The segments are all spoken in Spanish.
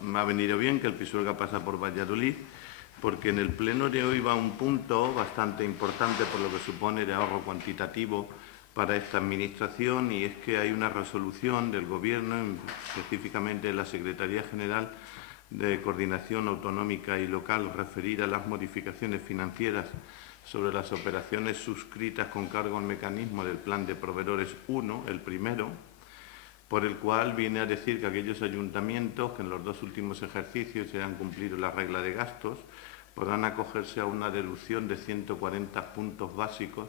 Me ha venido bien que el Pisuerga pasa por Valladolid, porque en el pleno de hoy va un punto bastante importante por lo que supone de ahorro cuantitativo para esta administración, y es que hay una resolución del Gobierno, específicamente de la Secretaría General de Coordinación Autonómica y Local, referida a las modificaciones financieras sobre las operaciones suscritas con cargo al mecanismo del Plan de Proveedores 1, el primero, por el cual viene a decir que aquellos ayuntamientos que en los dos últimos ejercicios se han cumplido la regla de gastos podrán acogerse a una deducción de 140 puntos básicos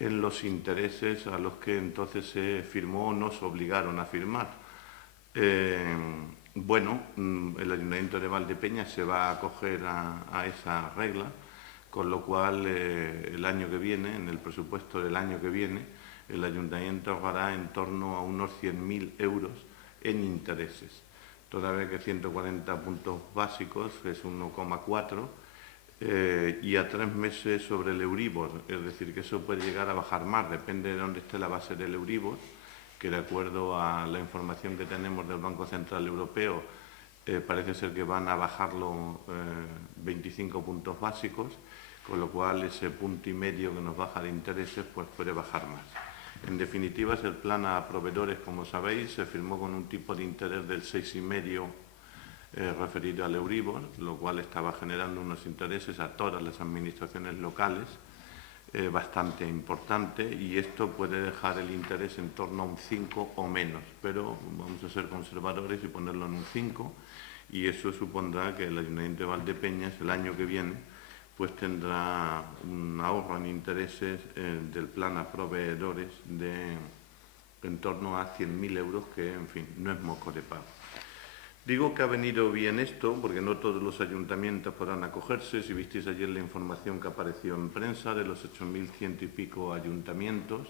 en los intereses a los que entonces se firmó o nos obligaron a firmar. El Ayuntamiento de Valdepeñas se va a acoger a esa regla, con lo cual el año que viene, en el presupuesto del año que viene, el Ayuntamiento ahorrará en torno a unos 100.000 euros en intereses. Toda vez que 140 puntos básicos es 1,4 y a 3 meses sobre el Euribor, es decir, que eso puede llegar a bajar más, depende de dónde esté la base del Euribor, que de acuerdo a la información que tenemos del Banco Central Europeo, parece ser que van a bajarlo 25 puntos básicos, con lo cual ese punto y medio que nos baja de intereses pues puede bajar más. En definitiva, es el plan a proveedores, como sabéis, se firmó con un tipo de interés del 6,5 referido al Euribor, lo cual estaba generando unos intereses a todas las administraciones locales bastante importante, y esto puede dejar el interés en torno a un 5 o menos, pero vamos a ser conservadores y ponerlo en un 5, y eso supondrá que el Ayuntamiento de Valdepeñas el año que viene pues tendrá un ahorro en intereses del plan a proveedores de en torno a 100.000 euros, que en fin no es moco de pavo. Digo que ha venido bien esto porque no todos los ayuntamientos podrán acogerse. Si visteis ayer la información que apareció en prensa de los 8.100 y pico ayuntamientos,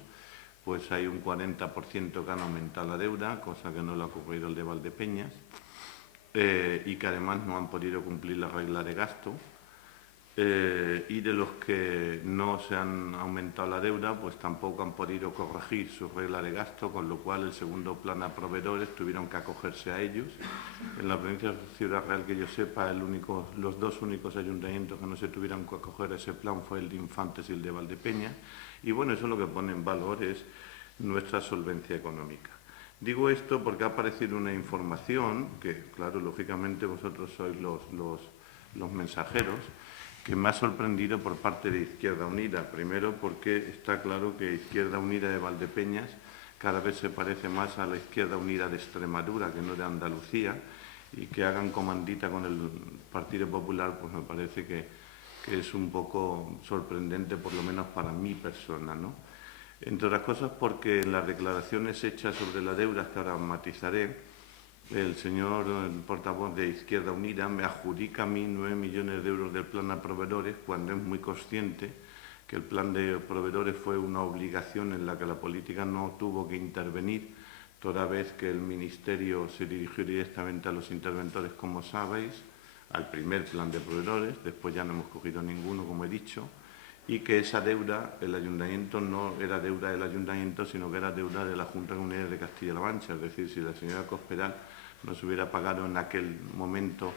pues hay un 40% que han aumentado la deuda, cosa que no le ha ocurrido al de Valdepeñas, y que además no han podido cumplir la regla de gasto. Y de los que no se han aumentado la deuda, pues tampoco han podido corregir su regla de gasto, con lo cual el segundo plan a proveedores tuvieron que acogerse a ellos. En la provincia de Ciudad Real, que yo sepa, los dos únicos ayuntamientos que no se tuvieron que acoger a ese plan fue el de Infantes y el de Valdepeñas. Y bueno, eso lo que pone en valor es nuestra solvencia económica. Digo esto porque ha aparecido una información, que claro, lógicamente vosotros sois los mensajeros, que me ha sorprendido por parte de Izquierda Unida. Primero porque está claro que Izquierda Unida de Valdepeñas cada vez se parece más a la Izquierda Unida de Extremadura que no de Andalucía, y que hagan comandita con el Partido Popular pues me parece que es un poco sorprendente, por lo menos para mi persona, ¿no? Entre otras cosas porque en las declaraciones hechas sobre la deuda, que ahora matizaré, el señor portavoz de Izquierda Unida me adjudica a mí 9 millones de euros del plan a proveedores, cuando es muy consciente que el plan de proveedores fue una obligación en la que la política no tuvo que intervenir, toda vez que el Ministerio se dirigió directamente a los interventores, como sabéis, al primer plan de proveedores. Después ya no hemos cogido ninguno, como he dicho, y que esa deuda, el ayuntamiento, no era deuda del ayuntamiento, sino que era deuda de la Junta de Comunidades de Castilla-La Mancha. Es decir, si la señora Cospedal nos hubiera pagado en aquel momento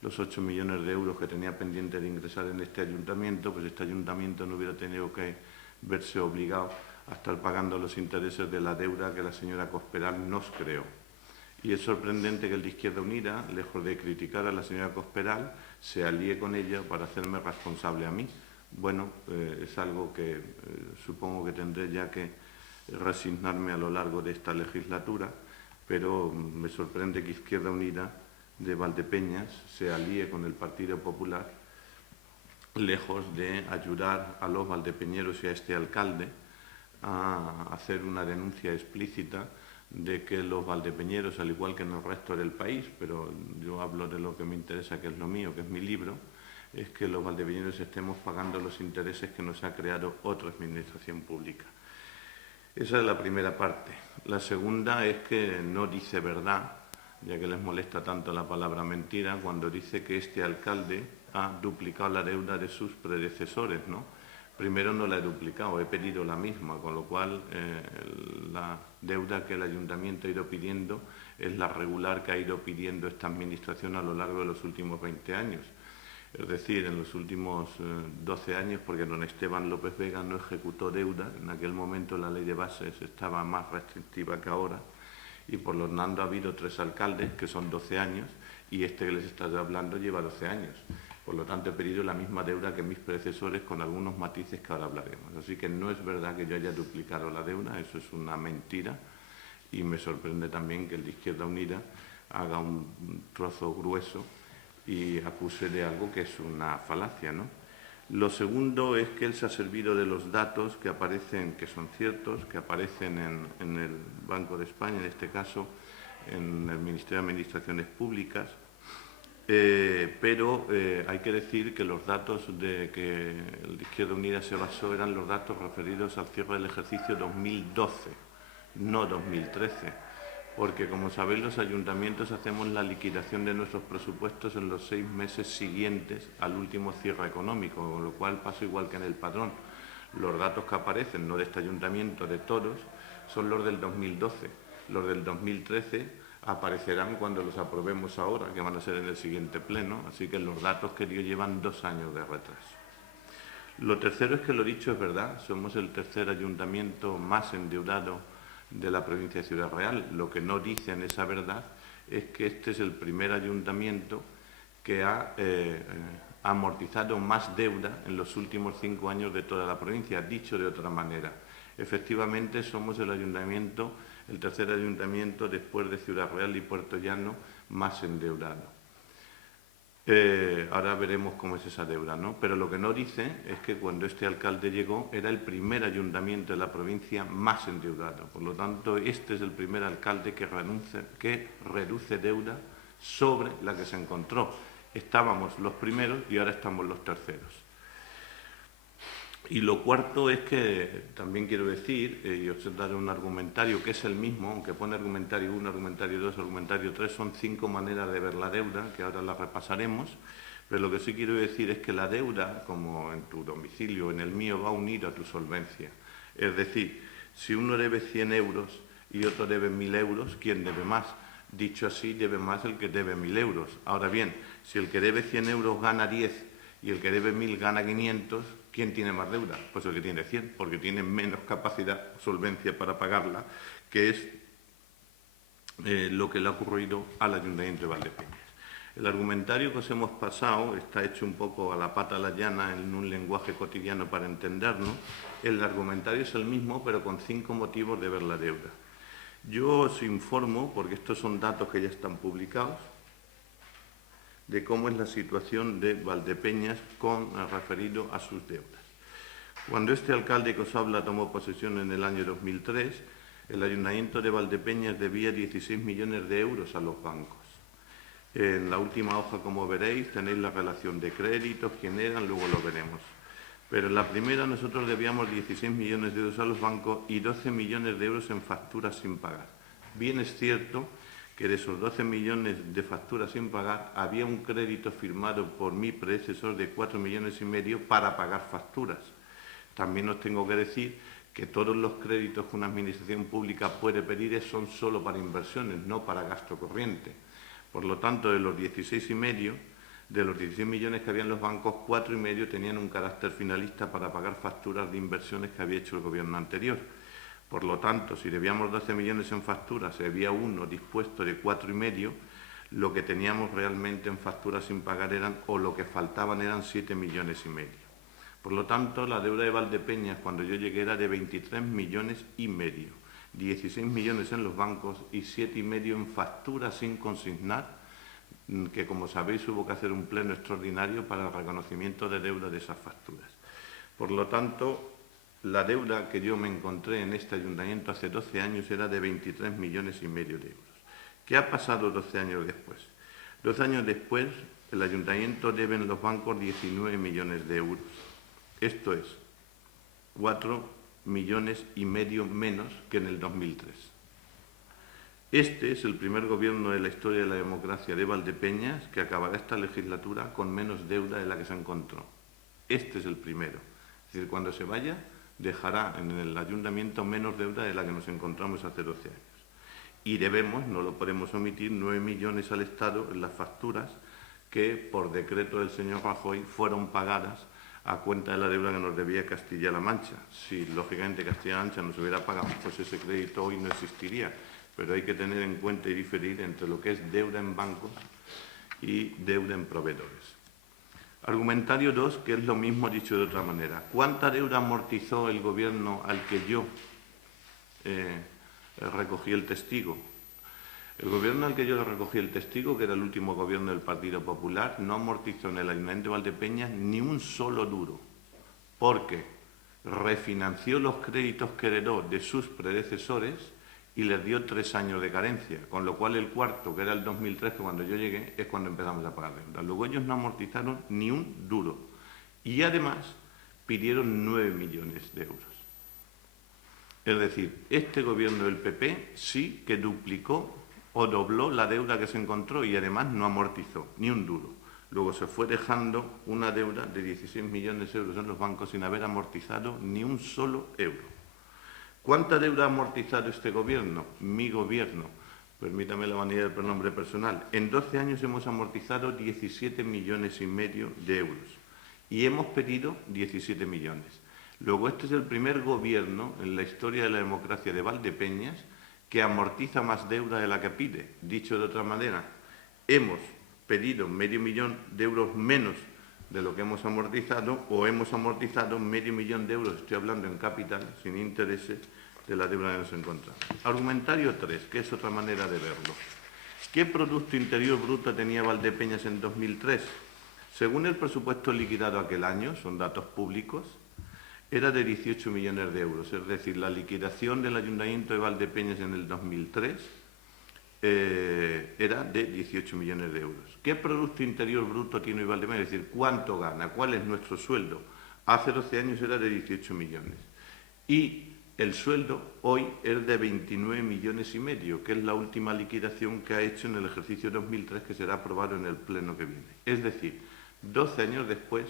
los 8 millones de euros que tenía pendiente de ingresar en este ayuntamiento, pues este ayuntamiento no hubiera tenido que verse obligado a estar pagando los intereses de la deuda que la señora Cospedal nos creó. Y es sorprendente que el de Izquierda Unida, lejos de criticar a la señora Cospedal, se alíe con ella para hacerme responsable a mí. Bueno, es algo que supongo que tendré ya que resignarme a lo largo de esta legislatura, pero me sorprende que Izquierda Unida de Valdepeñas se alíe con el Partido Popular, lejos de ayudar a los valdepeñeros y a este alcalde a hacer una denuncia explícita de que los valdepeñeros, al igual que en el resto del país, pero yo hablo de lo que me interesa, que es lo mío, que es mi libro, es que los valdepeñeros estemos pagando los intereses que nos ha creado otra administración pública. Esa es la primera parte. La segunda es que no dice verdad, ya que les molesta tanto la palabra mentira, cuando dice que este alcalde ha duplicado la deuda de sus predecesores, ¿no? Primero no la he duplicado, he pedido la misma, con lo cual la deuda que el Ayuntamiento ha ido pidiendo es la regular que ha ido pidiendo esta Administración a lo largo de los últimos 20 años. Es decir, en los últimos 12 años, porque don Esteban López Vega no ejecutó deuda, en aquel momento la ley de bases estaba más restrictiva que ahora, y por lo tanto ha habido 3 alcaldes, que son 12 años, y este que les estoy hablando lleva 12 años. Por lo tanto, he pedido la misma deuda que mis predecesores, con algunos matices que ahora hablaremos. Así que no es verdad que yo haya duplicado la deuda, eso es una mentira, y me sorprende también que el de Izquierda Unida haga un trozo grueso y acuse de algo que es una falacia, ¿no? Lo segundo es que él se ha servido de los datos que aparecen, que son ciertos, que aparecen en el Banco de España, en este caso en el Ministerio de Administraciones Públicas, pero hay que decir que los datos de que el de Izquierda Unida se basó eran los datos referidos al cierre del ejercicio 2012, no 2013. Porque, como sabéis, los ayuntamientos hacemos la liquidación de nuestros presupuestos en los 6 meses siguientes al último cierre económico, con lo cual pasa igual que en el padrón. Los datos que aparecen, no de este ayuntamiento, de todos, son los del 2012. Los del 2013 aparecerán cuando los aprobemos ahora, que van a ser en el siguiente pleno, así que los datos que dio llevan 2 años de retraso. Lo tercero es que lo dicho es verdad, somos el tercer ayuntamiento más endeudado de la provincia de Ciudad Real. Lo que no dicen esa verdad es que este es el primer ayuntamiento que ha amortizado más deuda en los últimos 5 años de toda la provincia. Dicho de otra manera, efectivamente somos el ayuntamiento, el tercer ayuntamiento después de Ciudad Real y Puerto Llano más endeudado. Ahora veremos cómo es esa deuda, ¿no? Pero lo que no dice es que cuando este alcalde llegó era el primer ayuntamiento de la provincia más endeudado. Por lo tanto, este es el primer alcalde que reduce deuda sobre la que se encontró. Estábamos los primeros y ahora estamos los terceros. Y lo cuarto es que también quiero decir, y os daré un argumentario que es el mismo, aunque pone argumentario 1, argumentario 2, argumentario 3, son 5 maneras de ver la deuda, que ahora las repasaremos, pero lo que sí quiero decir es que la deuda, como en tu domicilio, en el mío, va unido a tu solvencia. Es decir, si uno debe 100 euros y otro debe 1.000 euros, ¿quién debe más? Dicho así, debe más el que debe 1.000 euros. Ahora bien, si el que debe 100 euros gana 10 y el que debe 1.000 gana 500, ¿quién tiene más deuda? Pues el que tiene 100, porque tiene menos capacidad, solvencia para pagarla, que es lo que le ha ocurrido al Ayuntamiento de Valdepeñas. El argumentario que os hemos pasado está hecho un poco a la pata a la llana, en un lenguaje cotidiano para entendernos. El argumentario es el mismo, pero con 5 motivos de ver la deuda. Yo os informo, porque estos son datos que ya están publicados, de cómo es la situación de Valdepeñas referido a sus deudas. Cuando este alcalde que os habla tomó posesión en el año 2003, el Ayuntamiento de Valdepeñas debía 16 millones de euros a los bancos. En la última hoja, como veréis, tenéis la relación de créditos, quién eran, luego lo veremos. Pero en la primera nosotros debíamos 16 millones de euros a los bancos y 12 millones de euros en facturas sin pagar. Bien es cierto que de esos 12 millones de facturas sin pagar había un crédito firmado por mi predecesor de 4,5 millones para pagar facturas. También os tengo que decir que todos los créditos que una administración pública puede pedir son solo para inversiones, no para gasto corriente. Por lo tanto, de los 16 millones que había en los bancos, 4,5 tenían un carácter finalista para pagar facturas de inversiones que había hecho el gobierno anterior. Por lo tanto, si debíamos 12 millones en facturas y había uno dispuesto de 4,5, lo que teníamos realmente en facturas sin pagar o lo que faltaban eran 7,5 millones. Por lo tanto, la deuda de Valdepeñas cuando yo llegué era de 23,5 millones, 16 millones en los bancos y 7,5 en facturas sin consignar, que como sabéis hubo que hacer un pleno extraordinario para el reconocimiento de deuda de esas facturas. Por lo tanto, la deuda que yo me encontré en este ayuntamiento hace 12 años era de 23,5 millones de euros. ¿Qué ha pasado 12 años después? 12 años después, el ayuntamiento debe en los bancos 19 millones de euros. Esto es 4,5 millones menos que en el 2003. Este es el primer gobierno de la historia de la democracia de Valdepeñas que acabará esta legislatura con menos deuda de la que se encontró. Este es el primero. Es decir, cuando se vaya, dejará en el ayuntamiento menos deuda de la que nos encontramos hace 12 años. Y debemos, no lo podemos omitir, 9 millones al Estado en las facturas que, por decreto del señor Rajoy, fueron pagadas a cuenta de la deuda que nos debía Castilla-La Mancha. Si, lógicamente, Castilla-La Mancha nos hubiera pagado, pues ese crédito hoy no existiría. Pero hay que tener en cuenta y diferir entre lo que es deuda en bancos y deuda en proveedores. Argumentario 2, que es lo mismo dicho de otra manera. ¿Cuánta deuda amortizó el Gobierno al que yo recogí el testigo? El Gobierno al que yo le recogí el testigo, que era el último Gobierno del Partido Popular, no amortizó en el Ayuntamiento de Valdepeñas ni un solo duro, porque refinanció los créditos que heredó de sus predecesores y les dio 3 años de carencia, con lo cual el cuarto, que era el 2013, cuando yo llegué, es cuando empezamos a pagar deuda. Luego ellos no amortizaron ni un duro y además pidieron 9 millones de euros. Es decir, este Gobierno del PP sí que duplicó o dobló la deuda que se encontró y además no amortizó ni un duro. Luego se fue dejando una deuda de 16 millones de euros en los bancos sin haber amortizado ni un solo euro. ¿Cuánta deuda ha amortizado este Gobierno? Mi Gobierno. Permítame la vanidad del pronombre personal. En 12 años hemos amortizado 17,5 millones de euros y hemos pedido 17 millones. Luego, este es el primer Gobierno en la historia de la democracia de Valdepeñas que amortiza más deuda de la que pide. Dicho de otra manera, hemos pedido 500,000 de euros menos de lo que hemos amortizado o hemos amortizado 500,000 de euros, estoy hablando en capital, sin intereses, de la deuda que nos encontramos. Argumentario 3, que es otra manera de verlo. ¿Qué Producto Interior Bruto tenía Valdepeñas en 2003? Según el presupuesto liquidado aquel año, son datos públicos, era de 18 millones de euros. Es decir, la liquidación del Ayuntamiento de Valdepeñas en el 2003 era de 18 millones de euros. ¿Qué Producto Interior Bruto tiene hoy Valdepeñas? Es decir, ¿cuánto gana? ¿Cuál es nuestro sueldo? Hace 12 años era de 18 millones. Y el sueldo hoy es de 29,5 millones, que es la última liquidación que ha hecho en el ejercicio 2003, que será aprobado en el pleno que viene. Es decir, 12 años después,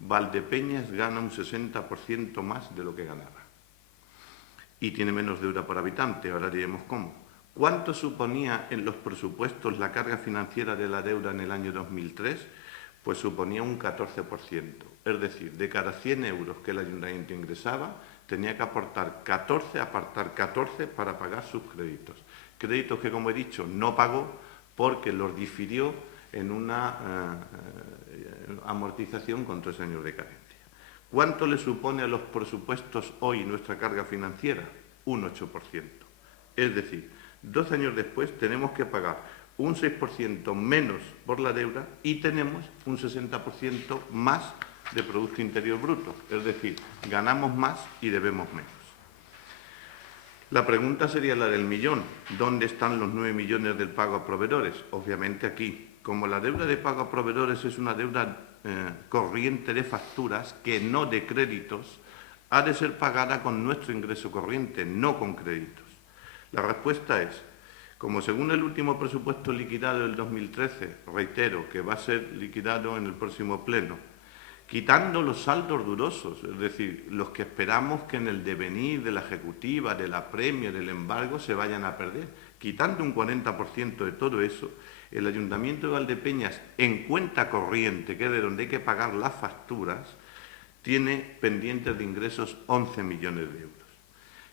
Valdepeñas gana un 60% más de lo que ganaba. Y tiene menos deuda por habitante, ahora diremos cómo. ¿Cuánto suponía en los presupuestos la carga financiera de la deuda en el año 2003? Pues suponía un 14%. Es decir, de cada 100 euros que el ayuntamiento ingresaba, tenía que apartar 14 para pagar sus créditos. Créditos que, como he dicho, no pagó porque los difirió en una amortización con 3 años de carencia. ¿Cuánto le supone a los presupuestos hoy nuestra carga financiera? Un 8%. Es decir, 12 años después tenemos que pagar un 6% menos por la deuda y tenemos un 60% más de Producto Interior Bruto. Es decir, ganamos más y debemos menos. La pregunta sería la del millón. ¿Dónde están los 9 millones del pago a proveedores? Obviamente aquí. Como la deuda de pago a proveedores es una deuda corriente de facturas, que no de créditos, ha de ser pagada con nuestro ingreso corriente, no con créditos. La respuesta es, como según el último presupuesto liquidado del 2013, reitero que va a ser liquidado en el próximo pleno, quitando los saldos durosos, es decir, los que esperamos que en el devenir de la ejecutiva, del apremio, del embargo, se vayan a perder, quitando un 40% de todo eso, el Ayuntamiento de Valdepeñas, en cuenta corriente, que es de donde hay que pagar las facturas, tiene pendientes de ingresos 11 millones de euros.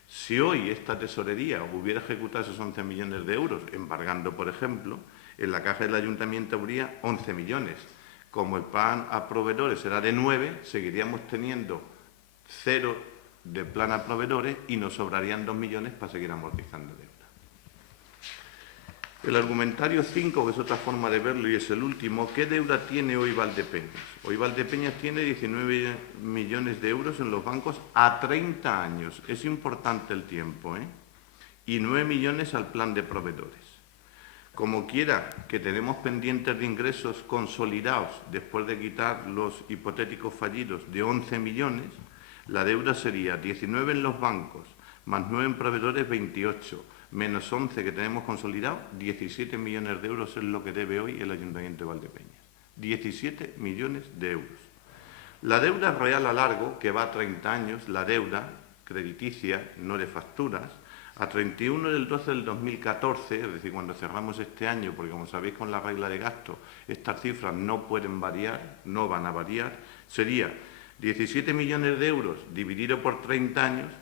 Si hoy esta tesorería hubiera ejecutado esos 11 millones de euros, embargando, por ejemplo, en la caja del Ayuntamiento habría 11 millones. Como el plan a proveedores será de 9, seguiríamos teniendo 0 de plan a proveedores y nos sobrarían 2 millones para seguir amortizando deuda. El argumentario 5, que es otra forma de verlo y es el último, ¿qué deuda tiene hoy Valdepeñas? Hoy Valdepeñas tiene 19 millones de euros en los bancos a 30 años. Es importante el tiempo, ¿eh? Y 9 millones al plan de proveedores. Como quiera que tenemos pendientes de ingresos consolidados después de quitar los hipotéticos fallidos de 11 millones, la deuda sería 19 en los bancos, más 9 en proveedores, 28, menos 11 que tenemos consolidado, 17 millones de euros es lo que debe hoy el Ayuntamiento de Valdepeñas. 17 millones de euros. La deuda real a largo, que va a 30 años, la deuda crediticia, no de facturas, a 31 del 12 del 2014, es decir, cuando cerramos este año, porque como sabéis con la regla de gasto, estas cifras no pueden variar, no van a variar, sería 17 millones de euros dividido por 30 años,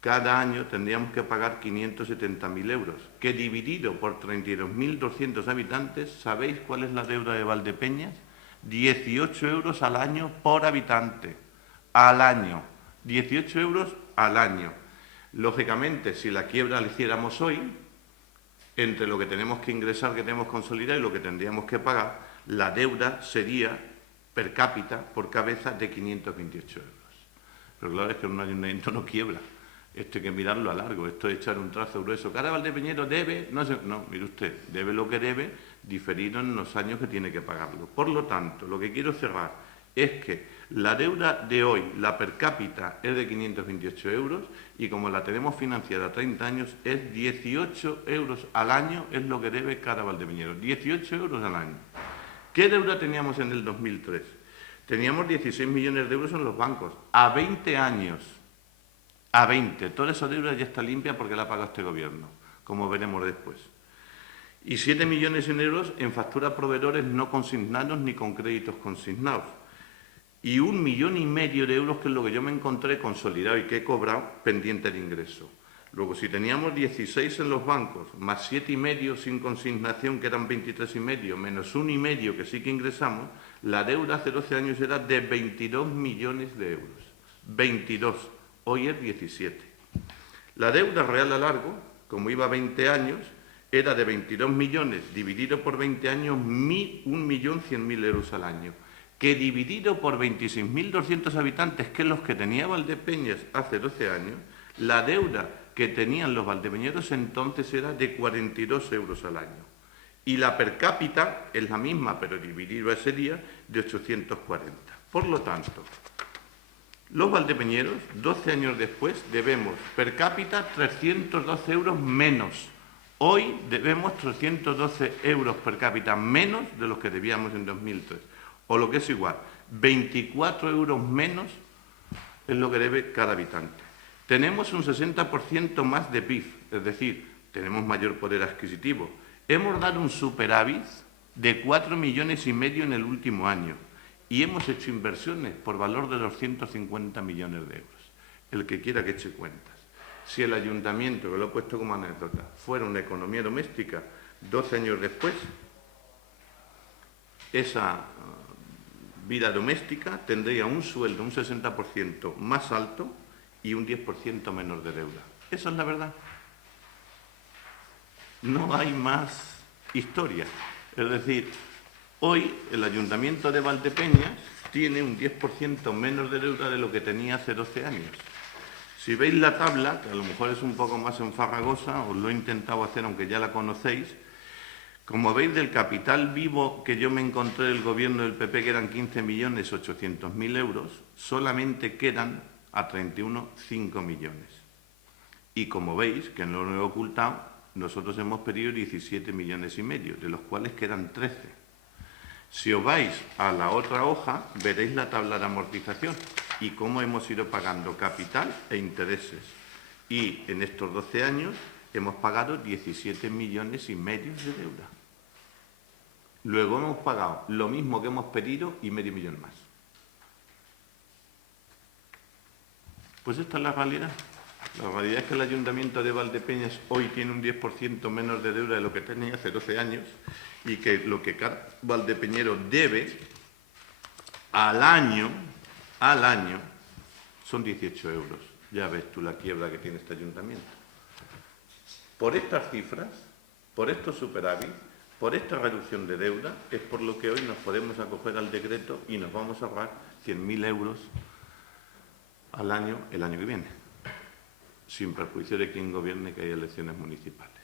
cada año tendríamos que pagar 570.000 euros, que dividido por 32.200 habitantes, ¿sabéis cuál es la deuda de Valdepeñas? 18 euros al año por habitante, al año, 18 euros al año. Lógicamente, si la quiebra la hiciéramos hoy, entre lo que tenemos que ingresar, que tenemos que consolidar y lo que tendríamos que pagar, la deuda sería per cápita, por cabeza, de 528 euros. Pero claro, es que un ayuntamiento no quiebra. Esto hay que mirarlo a largo, esto es echar un trazo grueso. Cada Valdepeñero debe, no, mire usted, debe lo que debe, diferido en los años que tiene que pagarlo. Por lo tanto, lo que quiero cerrar es que la deuda de hoy, la per cápita, es de 528 euros y como la tenemos financiada a 30 años, es 18 euros al año, es lo que debe cada valdepeñero. 18 euros al año. ¿Qué deuda teníamos en el 2003? Teníamos 16 millones de euros en los bancos, a 20 años. A 20. Toda esa deuda ya está limpia porque la ha pagado este gobierno, como veremos después. Y 7 millones de euros en facturas a proveedores no consignados ni con créditos consignados. Y 1,5 millones de euros, que es lo que yo me encontré consolidado y que he cobrado pendiente de ingreso. Luego, si teníamos 16 en los bancos, más 7,5 sin consignación, que eran 23,5, menos 1,5 que sí que ingresamos, la deuda hace 12 años era de 22 millones de euros. 22. Hoy es 17. La deuda real a largo, como iba a 20 años, era de 22 millones, dividido por 20 años, 1.100.000 euros al año, que dividido por 26.200 habitantes, que es los que tenía Valdepeñas hace 12 años, la deuda que tenían los valdepeñeros entonces era de 42 euros al año. Y la per cápita es la misma, pero dividido ese día, de 840. Por lo tanto, los valdepeñeros, 12 años después, debemos per cápita 312 euros menos. Hoy debemos 312 euros per cápita menos de los que debíamos en 2003. O lo que es igual, 24 euros menos es lo que debe cada habitante. Tenemos un 60% más de PIB, es decir, tenemos mayor poder adquisitivo. Hemos dado un superávit de 4,5 millones en el último año. Y hemos hecho inversiones por valor de 250 millones de euros. El que quiera que eche cuentas. Si el ayuntamiento, que lo he puesto como anécdota, fuera una economía doméstica, 12 años después, esa vida doméstica tendría un sueldo un 60% más alto y un 10% menos de deuda. Esa es la verdad. No hay más historia. Es decir, hoy el Ayuntamiento de Valdepeñas tiene un 10% menos de deuda de lo que tenía hace 12 años. Si veis la tabla, que a lo mejor es un poco más enfarragosa, os lo he intentado hacer aunque ya la conocéis, como veis del capital vivo que yo me encontré del gobierno del PP, que eran 15.800.000 euros, solamente quedan a 31 5 millones. Y como veis, que no lo he ocultado, nosotros hemos pedido 17,5 millones, de los cuales quedan 13. Si os vais a la otra hoja, veréis la tabla de amortización y cómo hemos ido pagando capital e intereses. Y en estos 12 años hemos pagado 17,5 millones de deuda. Luego hemos pagado lo mismo que hemos pedido y medio millón más. Pues esta es la realidad. La realidad es que el Ayuntamiento de Valdepeñas hoy tiene un 10% menos de deuda de lo que tenía hace 12 años y que lo que cada valdepeñero debe al año son 18 euros. Ya ves tú la quiebra que tiene este ayuntamiento. Por estas cifras, por estos superávit, por esta reducción de deuda, es por lo que hoy nos podemos acoger al decreto y nos vamos a ahorrar 100.000 euros al año el año que viene, sin perjuicio de quien gobierne, que haya elecciones municipales.